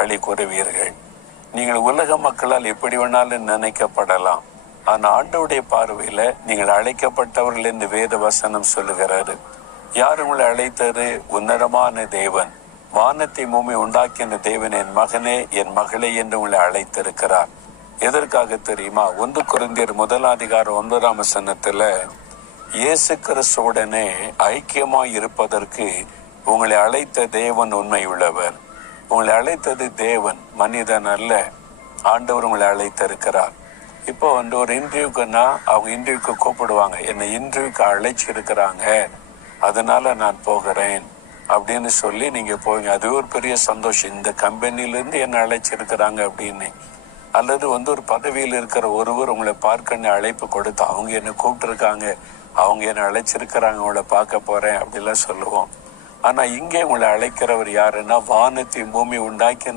களி கூறுவீர்கள். நீங்கள் உலக மக்களால் எப்படி வேணாலும் நினைக்கப்படலாம். ஆனா ஆண்டவருடைய பார்வையில நீங்கள் அழைக்கப்பட்டவர்கள் என்று வேத வசனம் சொல்லுகிறாரு. யார் உங்களை அழைத்தது? உன்னதமான தேவன், வானத்தை பூமி உண்டாக்கின தேவன் என் மகனே என் மகளே என்று உங்களை அழைத்திருக்கிறார். எதற்காக தெரியுமா? 1 கொரிந்தியர் 1:9 இயேசு கிறிஸ்துவுடனே ஐக்கியமாய் இருப்பதற்கு உங்களை அழைத்த தேவன் உண்மை உள்ளவர். உங்களை அழைத்தது தேவன், மனிதன் அல்ல. ஆண்டவர் உங்களை அழைத்திருக்கிறார். இப்போ ஒரு இன்டர்வியூக்குன்னா அவங்க இன்டர்வியூக்கு கூப்பிடுவாங்க, என்னை இன்டர்வியூக்கு அழைச்சிருக்கிறாங்க, அதனால நான் போகிறேன் அப்படின்னு சொல்லி நீங்க போவீங்க. அது ஒரு பெரிய சந்தோஷம். இந்த கம்பெனிலிருந்து என்னை அழைச்சிருக்கிறாங்க அப்படின்னு. அல்லது ஒரு பதவியில் இருக்கிற ஒருவர் உங்களை பார்க்க அழைப்பு கொடுத்து அவங்க என்னை கூப்பிட்டுருக்காங்க, அவங்க என்னை அழைச்சிருக்கிறாங்க, உங்களை பார்க்க போறேன் அப்படிலாம் சொல்லுவோம். ஆனா இங்கே உங்களை அழைக்கிறவர் யாருன்னா வானத்தை பூமி உண்டாக்கி